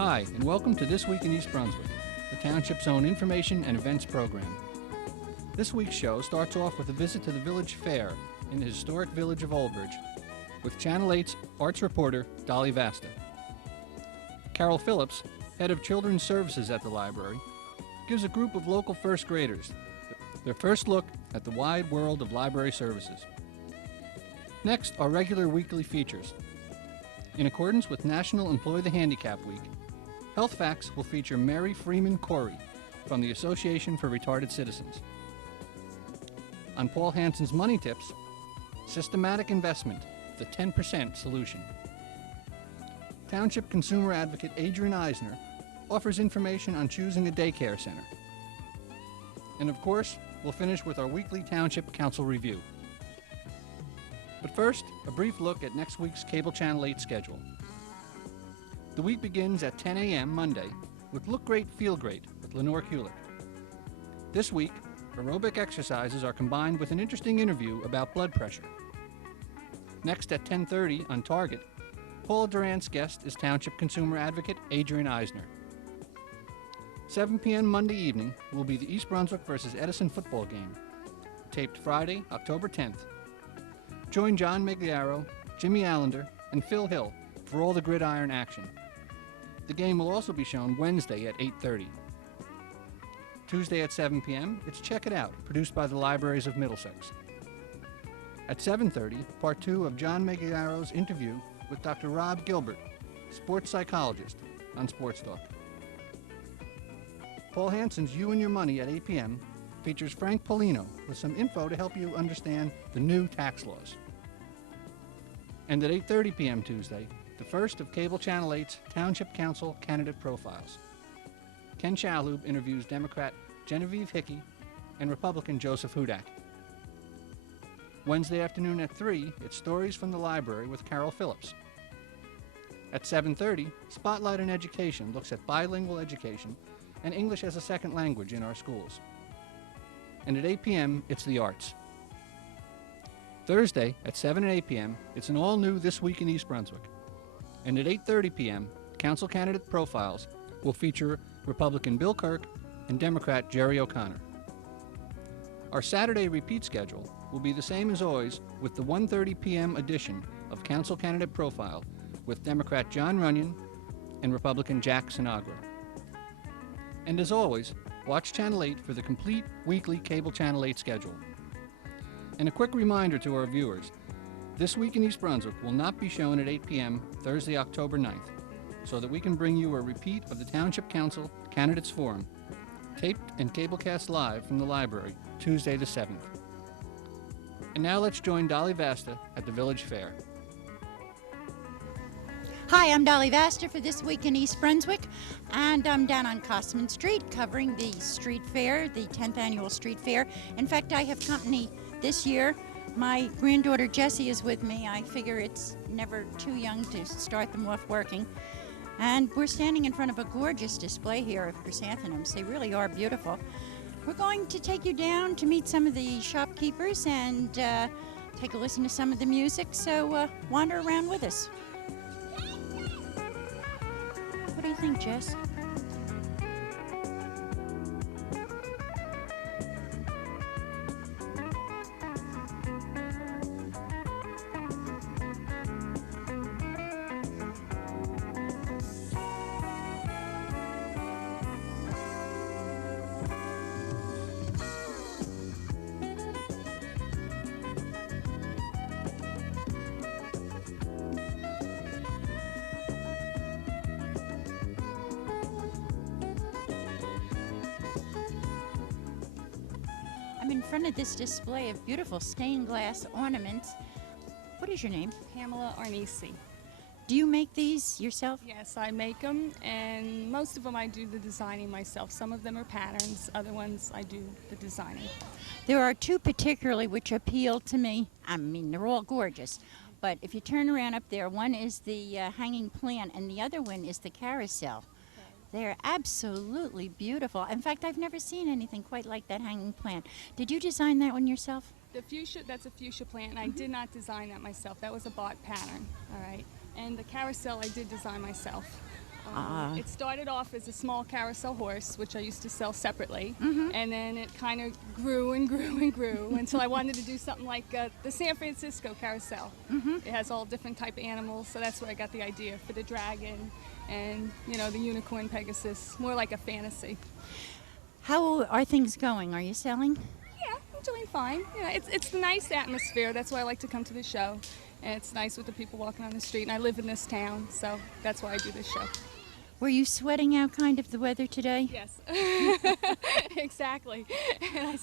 Hi, and welcome to This Week in East Brunswick, the township's own information and events program. This week's show starts off with a visit to the village fair in the historic village of Oldbridge with Channel 8's arts reporter, Dolly Vasta. Carol Phillips, head of children's services at the library, gives a group of local first graders their first look at the wide world of library services. Next, our regular weekly features. In accordance with National Employ the Handicapped Week, Health Facts will feature Mary Freeman Corey from the Association for Retarded Citizens. On Paul Hansen's Money Tips, Systematic Investment, the 10% Solution. Township Consumer Advocate Adrian Eisner offers information on choosing a daycare center. And of course, we'll finish with our weekly Township Council Review. But first, a brief look at next week's Cable Channel 8 schedule. The week begins at 10 a.m. Monday with Look Great, Feel Great with Lenore Kulik. This week, aerobic exercises are combined with an interesting interview about blood pressure. Next at 10:30 on Target, Paula Durant's guest is Township Consumer Advocate Adrian Eisner. 7 p.m. Monday evening will be the East Brunswick versus Edison football game, taped Friday, October 10th. Join John Migliaro, Jimmy Allender, and Phil Hill for all the gridiron action. The game will also be shown Wednesday at 8:30. Tuesday at 7 p.m., it's Check It Out, produced by the Libraries of Middlesex. At 7:30, part 2 of John Migliaro's interview with Dr. Rob Gilbert, sports psychologist, on Sports Talk. Paul Hansen's You and Your Money at 8 p.m. features Frank Polino with some info to help you understand the new tax laws. And at 8:30 p.m. Tuesday, the first of Cable Channel 8's Township Council candidate profiles. Ken Chalhoub interviews Democrat Genevieve Hickey and Republican Joseph Hudak. Wednesday afternoon at 3, it's Stories from the Library with Carol Phillips. At 7:30, Spotlight on Education looks at bilingual education and English as a second language in our schools. And at 8 p.m., it's the arts. Thursday at 7 and 8 p.m., it's an all-new This Week in East Brunswick. And at 8:30 p.m., Council Candidate Profiles will feature Republican Bill Kirk and Democrat Jerry O'Connor. Our Saturday repeat schedule will be the same as always with the 1:30 p.m. edition of Council Candidate Profile with Democrat John Runyon and Republican Jack Sinagro. And as always, watch Channel 8 for the complete weekly Cable Channel 8 schedule. And a quick reminder to our viewers, This Week in East Brunswick will not be shown at 8 p.m. Thursday, October 9th, so that we can bring you a repeat of the Township Council Candidates Forum, taped and cablecast live from the library, Tuesday the 7th. And now let's join Dolly Vasta at the Village Fair. Hi, I'm Dolly Vasta for This Week in East Brunswick, and I'm down on Cosman Street covering the street fair, the 10th annual street fair. In fact, I have company this year. My granddaughter Jessie is with me. I figure it's never too young to start them off working. And we're standing in front of a gorgeous display here of chrysanthemums. They really are beautiful. We're going to take you down to meet some of the shopkeepers and take a listen to some of the music, so wander around with us. What do you think, Jess? I'm in front of this display of beautiful stained glass ornaments. What is your name? Pamela Arnisi. Do you make these yourself? Yes, I make them, and most of them I do the designing myself. Some of them are patterns, other ones I do the designing. There are two particularly which appeal to me. I mean, they're all gorgeous. But if you turn around up there, one is the hanging plant, and the other one is the carousel. They're absolutely beautiful. In fact, I've never seen anything quite like that hanging plant. Did you design that one yourself? The fuchsia, that's a fuchsia plant, and I did not design that myself. That was a bought pattern, all right? And the carousel I did design myself. It started off as a small carousel horse, which I used to sell separately, Mm-hmm. and then it kind of grew and grew and grew until I wanted to do something like the San Francisco carousel. Mm-hmm. It has all different type of animals, so that's where I got the idea for the dragon and, you know, the unicorn Pegasus, more like a fantasy. How are things going? Are you selling? Yeah, I'm doing fine. Yeah, it's a nice atmosphere. That's why I like to come to the show. And it's nice with the people walking on the street. And I live in this town, so that's why I do this show. Were you sweating out kind of the weather today? Yes, exactly. And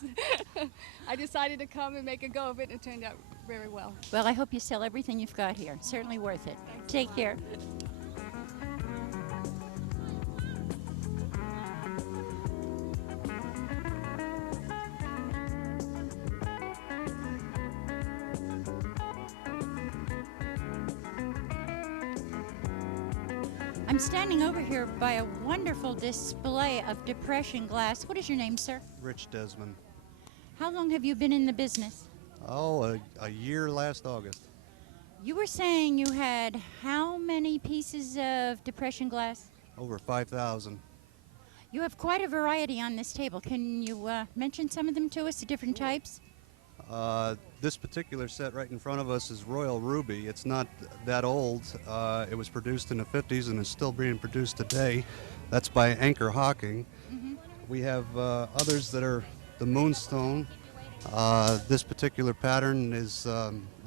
I decided to come and make a go of it, and it turned out very well. Well, I hope you sell everything you've got here. Certainly worth it. Take care. I'm standing over here by a wonderful display of depression glass. What is your name, sir? Rich Desmond. How long have you been in the business? Oh, a year last August. You were saying you had how many pieces of depression glass? Over 5,000. You have quite a variety on this table. Can you mention some of them to us, the different types? This particular set right in front of us is Royal Ruby. It's not that old. It was produced in the 50s and is still being produced today. That's by Anchor Hawking. Mm-hmm. We have others that are the Moonstone. This particular pattern is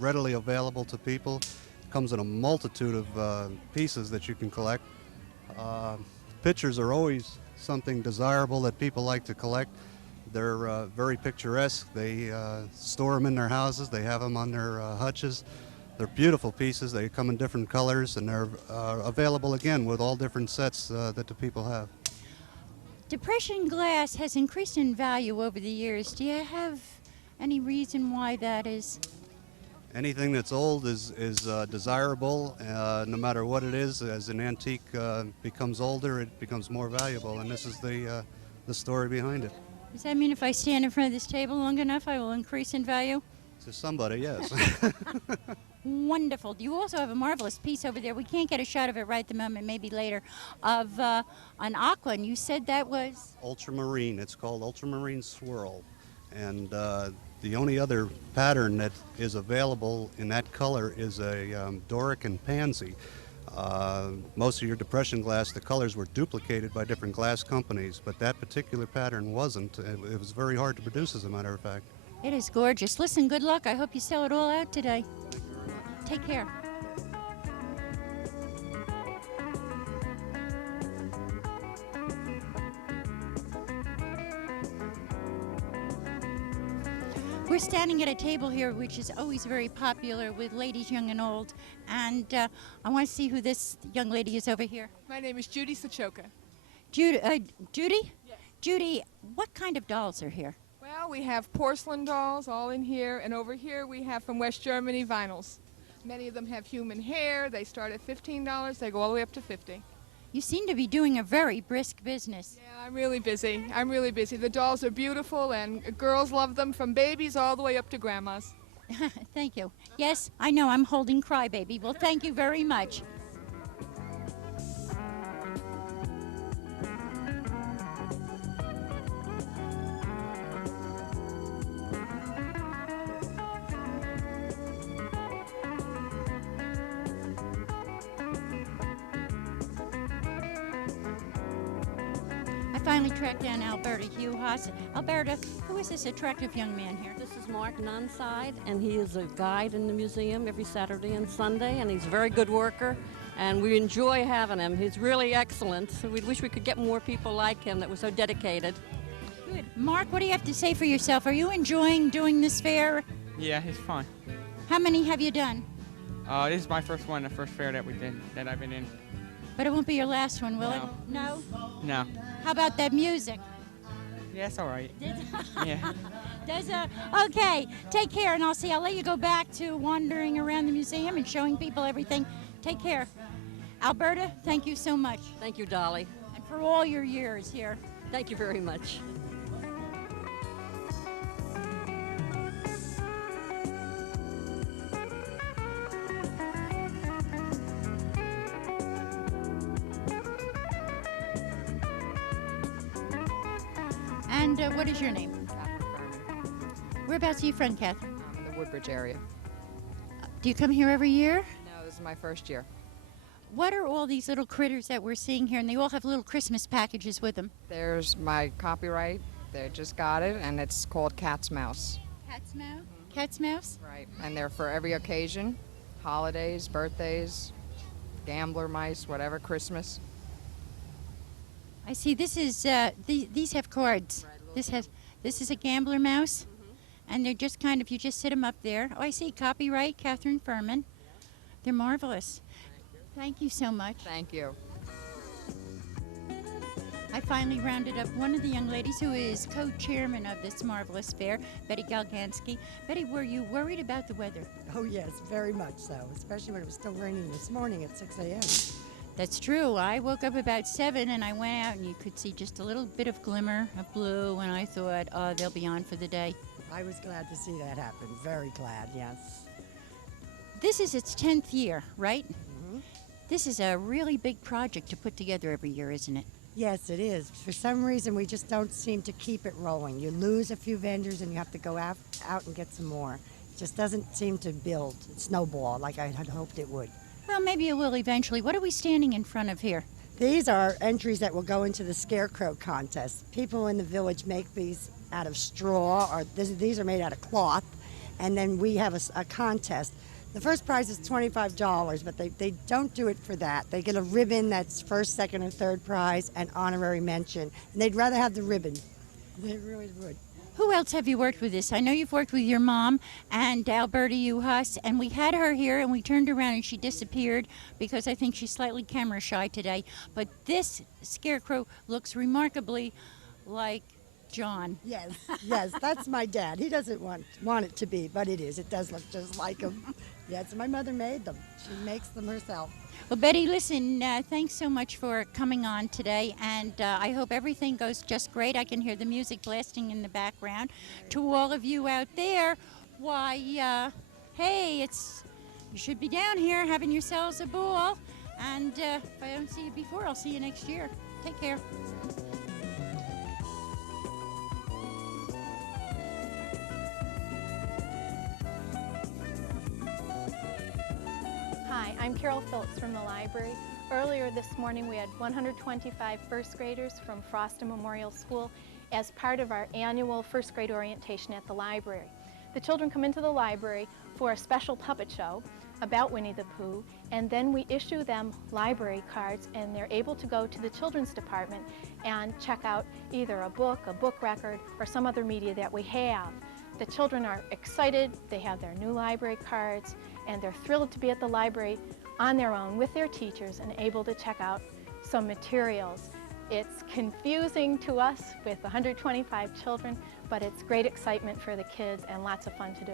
readily available to people. Comes in a multitude of pieces that you can collect. Pictures are always something desirable that people like to collect. They're very picturesque. They store them in their houses. They have them on their hutches. They're beautiful pieces. They come in different colors, and they're available again with all different sets that the people have. Depression glass has increased in value over the years. Do you have any reason why that is? Anything that's old is desirable, no matter what it is. As an antique becomes older, it becomes more valuable, and this is the story behind it. Does that mean if I stand in front of this table long enough, I will increase in value? To somebody, yes. Wonderful. You also have a marvelous piece over there. We can't get a shot of it right at the moment, maybe later, of an aqua, and you said that was? Ultramarine. It's called Ultramarine Swirl. And the only other pattern that is available in that color is a Doric and Pansy. Most of your depression glass, the colors were duplicated by different glass companies, but that particular pattern wasn't. It was very hard to produce, as a matter of fact. It is gorgeous. Listen, good luck. I hope you sell it all out today. Take care. We're standing at a table here which is always very popular with ladies young and old, and I want to see who this young lady is over here. My name is Judy Sachoka. Judy? Yes. Judy, what kind of dolls are here? Well, we have porcelain dolls all in here, and over here we have from West Germany vinyls. Many of them have human hair. They start at $15. They go all the way up to $50. You seem to be doing a very brisk business. Yeah, I'm really busy. I'm really busy. The dolls are beautiful, and girls love them from babies all the way up to grandmas. Thank you. Yes, I know I'm holding crybaby. Well, thank you very much. I finally tracked down Alberta Hugh Haas. Alberta, who is this attractive young man here? This is Mark Nunside, and he is a guide in the museum every Saturday and Sunday, and he's a very good worker, and we enjoy having him. He's really excellent. We wish we could get more people like him that were so dedicated. Good. Mark, what do you have to say for yourself? Are you enjoying doing this fair? Yeah, it's fun. How many have you done? This is my first one, the first fair that I've been in. But it won't be your last one, will it? No? No. How about that music? Yeah, it's all right. Yeah. Okay, take care, and I'll let you go back to wandering around the museum and showing people everything. Take care. Alberta, thank you so much. Thank you, Dolly. And for all your years here. Thank you very much. And what is your name? Catherine Freeman. Whereabouts are you from, Catherine? I'm in the Woodbridge area. Do you come here every year? No, this is my first year. What are all these little critters that we're seeing here? And they all have little Christmas packages with them. There's my copyright. They just got it, and it's called Cat's Mouse. Cat's mouse? Cat's mouse? Right. And they're for every occasion, holidays, birthdays, gambler mice, whatever, Christmas. I see. This is these have cards. This is a gambler mouse, and they're just kind of, you just sit them up there. Oh, I see. Copyright Catherine Freeman. They're marvelous. Thank you so much. Thank you. I finally rounded up one of the young ladies who is co-chairman of this marvelous fair, Betty Galgansky. Betty, were you worried about the weather? Oh yes, very much so, especially when it was still raining this morning at 6 a.m. That's true. I woke up about 7 and I went out and you could see just a little bit of glimmer of blue, and I thought, oh, they'll be on for the day. I was glad to see that happen, very glad, yes. This is its 10th year, right? This is a really big project to put together every year, isn't it? Yes, it is. For some reason, we just don't seem to keep it rolling. You lose a few vendors and you have to go out and get some more. It just doesn't seem to build, snowball like I had hoped it would. Well, maybe it will eventually. What are we standing in front of here? These are entries that will go into the scarecrow contest. People in the village make these out of straw, or these are made out of cloth, and then we have a contest. The first prize is $25, but they don't do it for that. They get a ribbon that's first, second, and third prize, and honorary mention. And they'd rather have the ribbon. They really would. Who else have you worked with this? I know you've worked with your mom and Alberta Uhas, and we had her here and we turned around and she disappeared because I think she's slightly camera shy today. But this scarecrow looks remarkably like John. Yes, yes, that's my dad. He doesn't want it to be, but it is. It does look just like him. Yes, my mother made them. She makes them herself. Well, Betty, listen, thanks so much for coming on today, and I hope everything goes just great. I can hear the music blasting in the background. To all of you out there, why, hey, you should be down here having yourselves a ball, and if I don't see you before, I'll see you next year. Take care. Hi, I'm Carol Phillips from the library. Earlier this morning we had 125 first graders from Froston Memorial School as part of our annual first grade orientation at the library. The children come into the library for a special puppet show about Winnie the Pooh, and then we issue them library cards, and they're able to go to the children's department and check out either a book record, or some other media that we have. The children are excited, they have their new library cards, and they're thrilled to be at the library on their own with their teachers and able to check out some materials. It's confusing to us with 125 children, but it's great excitement for the kids and lots of fun to do.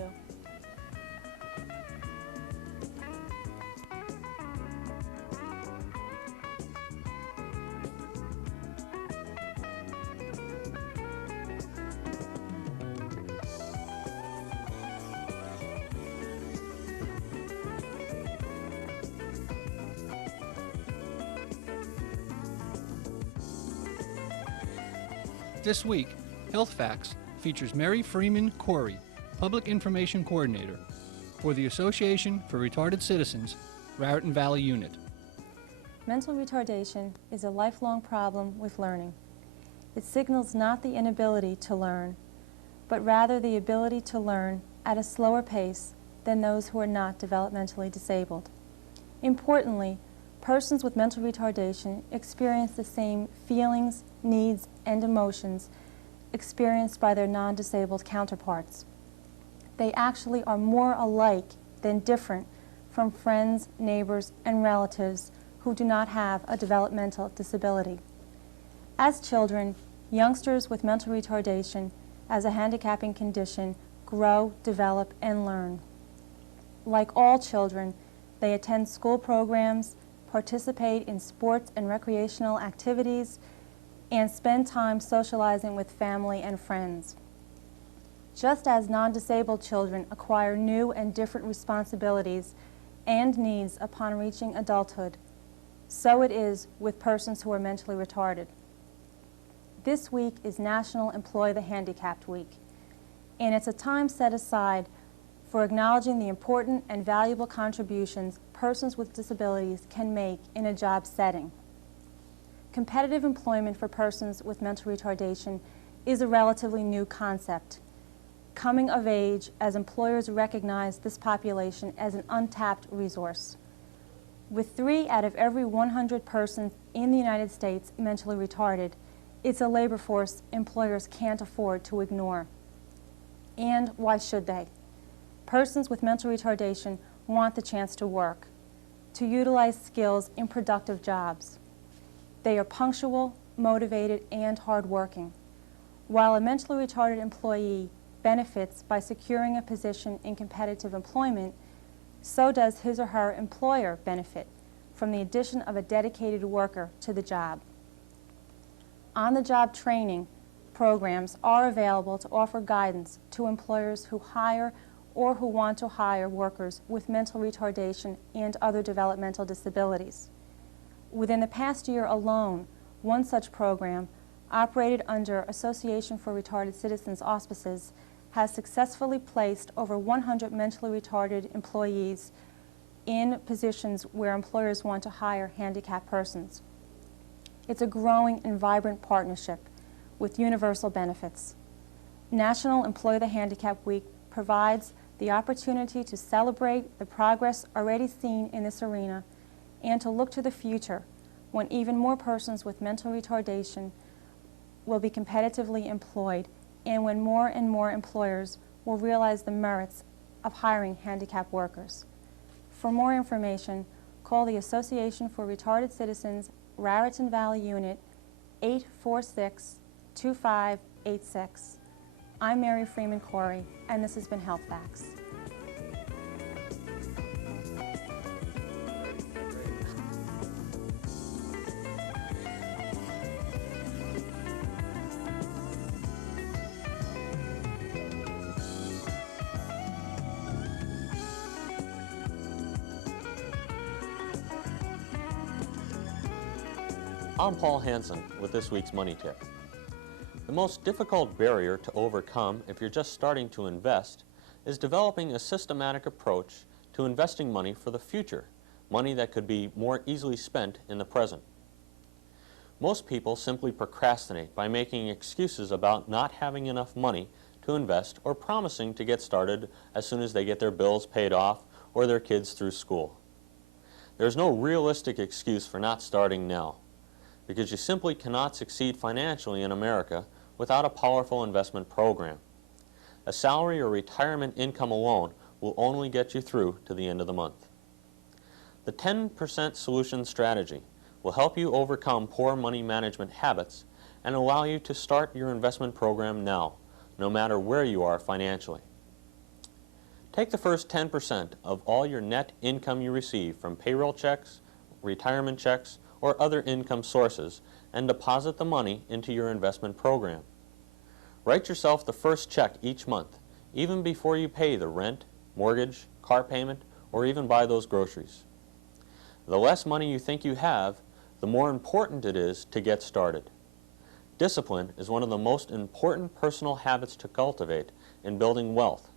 This week, Health Facts features Mary Freeman Corey, Public Information Coordinator for the Association for Retarded Citizens, Raritan Valley Unit. Mental retardation is a lifelong problem with learning. It signals not the inability to learn, but rather the ability to learn at a slower pace than those who are not developmentally disabled. Importantly, persons with mental retardation experience the same feelings, needs, and emotions experienced by their non-disabled counterparts. They actually are more alike than different from friends, neighbors, and relatives who do not have a developmental disability. As children, youngsters with mental retardation as a handicapping condition grow, develop, and learn. Like all children, they attend school programs, participate in sports and recreational activities, and spend time socializing with family and friends. Just as non-disabled children acquire new and different responsibilities and needs upon reaching adulthood, so it is with persons who are mentally retarded. This week is National Employ the Handicapped Week, and it's a time set aside for acknowledging the important and valuable contributions persons with disabilities can make in a job setting. Competitive employment for persons with mental retardation is a relatively new concept, coming of age as employers recognize this population as an untapped resource. With 3 out of every 100 persons in the United States mentally retarded, it's a labor force employers can't afford to ignore. And why should they? Persons with mental retardation want the chance to work, to utilize skills in productive jobs. They are punctual, motivated, and hardworking. While a mentally retarded employee benefits by securing a position in competitive employment, so does his or her employer benefit from the addition of a dedicated worker to the job. On-the-job training programs are available to offer guidance to employers who hire or who want to hire workers with mental retardation and other developmental disabilities. Within the past year alone, one such program, operated under Association for Retarded Citizens auspices, has successfully placed over 100 mentally retarded employees in positions where employers want to hire handicapped persons. It's a growing and vibrant partnership with universal benefits. National Employ the Handicapped Week provides the opportunity to celebrate the progress already seen in this arena and to look to the future when even more persons with mental retardation will be competitively employed and when more and more employers will realize the merits of hiring handicapped workers. For more information, call the Association for Retarded Citizens Raritan Valley Unit 846-2586. I'm Mary Freeman Corey, and this has been Health Facts. I'm Paul Hansen with this week's Money Tip. The most difficult barrier to overcome if you're just starting to invest is developing a systematic approach to investing money for the future, money that could be more easily spent in the present. Most people simply procrastinate by making excuses about not having enough money to invest or promising to get started as soon as they get their bills paid off or their kids through school. There's no realistic excuse for not starting now, because you simply cannot succeed financially in America without a powerful investment program. A salary or retirement income alone will only get you through to the end of the month. The 10% solution strategy will help you overcome poor money management habits and allow you to start your investment program now, no matter where you are financially. Take the first 10% of all your net income you receive from payroll checks, retirement checks, or other income sources and deposit the money into your investment program. Write yourself the first check each month, even before you pay the rent, mortgage, car payment, or even buy those groceries. The less money you think you have, the more important it is to get started. Discipline is one of the most important personal habits to cultivate in building wealth,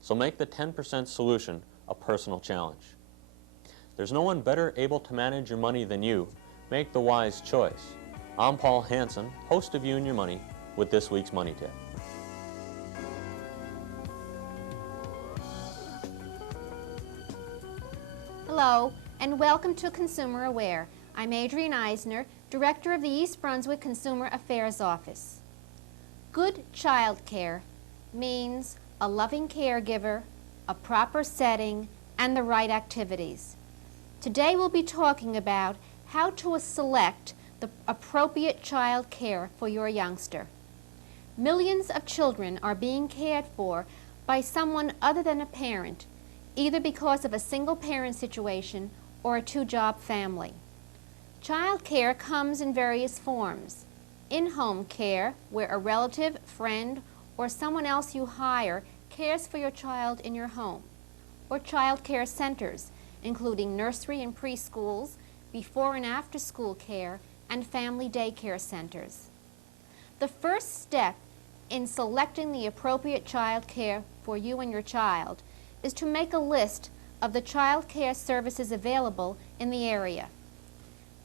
so make the 10% solution a personal challenge. There's no one better able to manage your money than you. Make the wise choice. I'm Paul Hansen, host of You and Your Money, with this week's Money Tip. Hello, and welcome to Consumer Aware. I'm Adrienne Eisner, Director of the East Brunswick Consumer Affairs Office. Good child care means a loving caregiver, a proper setting, and the right activities. Today we'll be talking about how to select the appropriate child care for your youngster. Millions of children are being cared for by someone other than a parent, either because of a single parent situation or a two-job family. Child care comes in various forms. In-home care, where a relative, friend, or someone else you hire cares for your child in your home. Or child care centers, including nursery and preschools, before and after school care, and family daycare centers. The first step in selecting the appropriate child care for you and your child is to make a list of the child care services available in the area.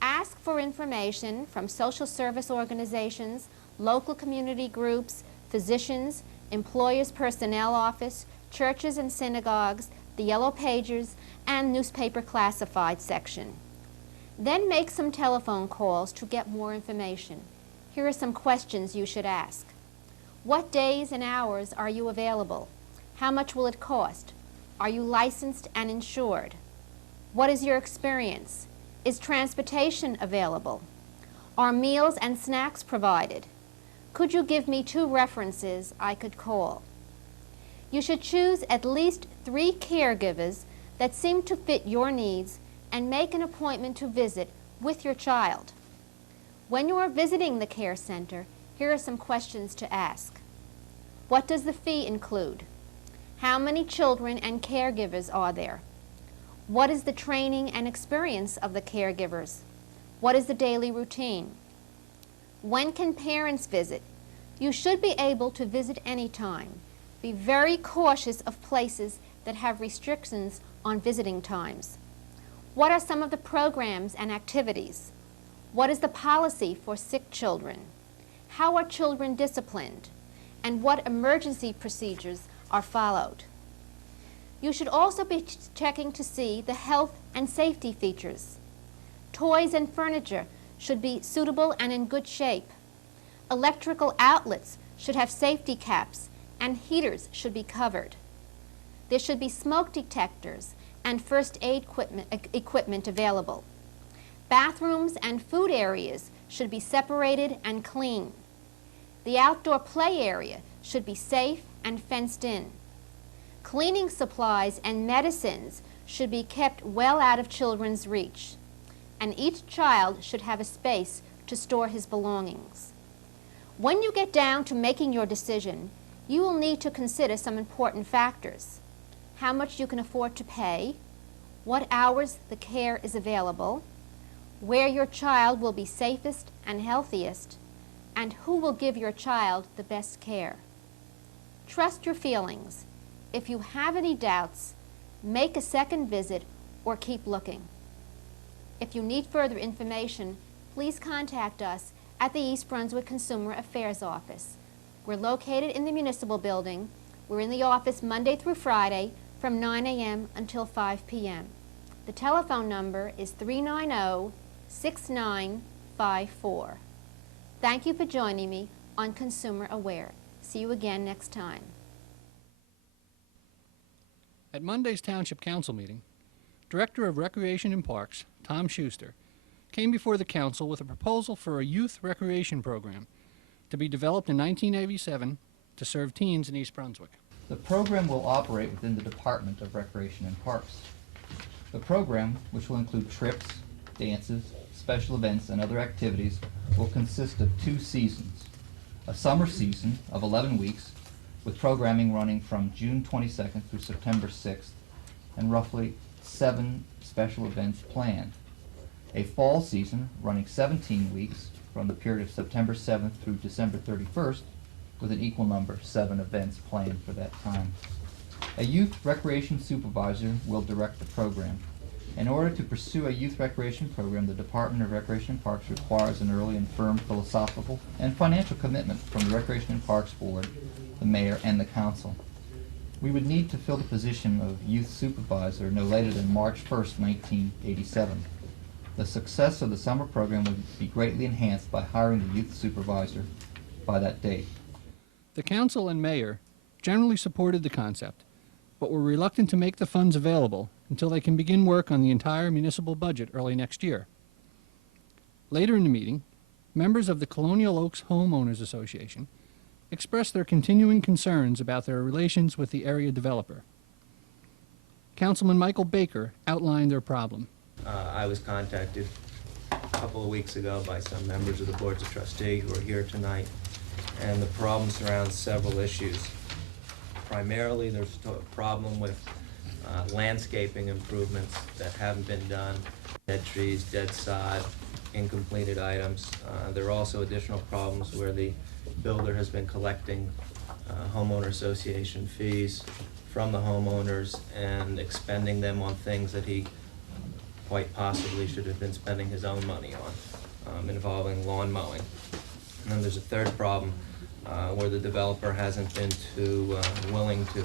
Ask for information from social service organizations, local community groups, physicians, employers' personnel office, churches and synagogues, the Yellow Pages, and newspaper classified section. Then make some telephone calls to get more information. Here are some questions you should ask. What days and hours are you available? How much will it cost? Are you licensed and insured? What is your experience? Is transportation available? Are meals and snacks provided? Could you give me 2 references I could call? You should choose at least 3 caregivers that seem to fit your needs and make an appointment to visit with your child. When you are visiting the care center, here are some questions to ask. What does the fee include? How many children and caregivers are there? What is the training and experience of the caregivers? What is the daily routine? When can parents visit? You should be able to visit anytime. Be very cautious of places that have restrictions on visiting times. What are some of the programs and activities? What is the policy for sick children? How are children disciplined? And what emergency procedures are followed? You should also be checking to see the health and safety features. Toys and furniture should be suitable and in good shape. Electrical outlets should have safety caps and heaters should be covered. There should be smoke detectors and first aid equipment available. Bathrooms and food areas should be separated and clean. The outdoor play area should be safe and fenced in. Cleaning supplies and medicines should be kept well out of children's reach. And each child should have a space to store his belongings. When you get down to making your decision, you will need to consider some important factors. How much you can afford to pay, what hours the care is available, where your child will be safest and healthiest, and who will give your child the best care. Trust your feelings. If you have any doubts, make a second visit or keep looking. If you need further information, please contact us at the East Brunswick Consumer Affairs Office. We're located in the Municipal Building. We're in the office Monday through Friday from 9 a.m. until 5 p.m. The telephone number is 390-6954. Thank you for joining me on Consumer Aware. See you again next time. At Monday's Township Council meeting, Director of Recreation and Parks, Tom Schuster, came before the council with a proposal for a youth recreation program to be developed in 1987 to serve teens in East Brunswick. The program will operate within the Department of Recreation and Parks. The program, which will include trips, dances, special events, and other activities, will consist of 2 seasons. A summer season of 11 weeks, with programming running from June 22nd through September 6th, and roughly 7 special events planned. A fall season running 17 weeks from the period of September 7th through December 31st, with an equal number, 7 events planned for that time. A youth recreation supervisor will direct the program. In order to pursue a youth recreation program, the Department of Recreation and Parks requires an early and firm philosophical and financial commitment from the Recreation and Parks Board, the Mayor, and the Council. We would need to fill the position of youth supervisor no later than March 1st, 1987. The success of the summer program would be greatly enhanced by hiring the youth supervisor by that date. The council and mayor generally supported the concept, but were reluctant to make the funds available until they can begin work on the entire municipal budget early next year. Later in the meeting, members of the Colonial Oaks Homeowners Association expressed their continuing concerns about their relations with the area developer. Councilman Michael Baker outlined their problem. I was contacted a couple of weeks ago by some members of the boards of trustee who are here tonight, and the problem surrounds several issues. Primarily, there's a problem with landscaping improvements that haven't been done, dead trees, dead sod, incompleted items. There are also additional problems where the builder has been collecting homeowner association fees from the homeowners and expending them on things that he quite possibly should have been spending his own money on, involving lawn mowing. And then there's a third problem where the developer hasn't been too willing to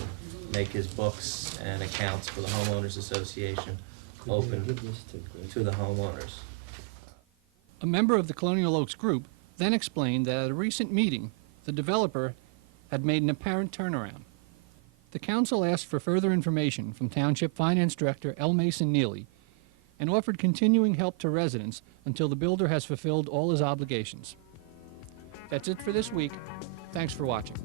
make his books and accounts for the homeowners association open to the homeowners. A member of the Colonial Oaks group then explained that at a recent meeting, the developer had made an apparent turnaround. The council asked for further information from Township Finance Director L. Mason Neely and offered continuing help to residents until the builder has fulfilled all his obligations. That's it for this week. Thanks for watching.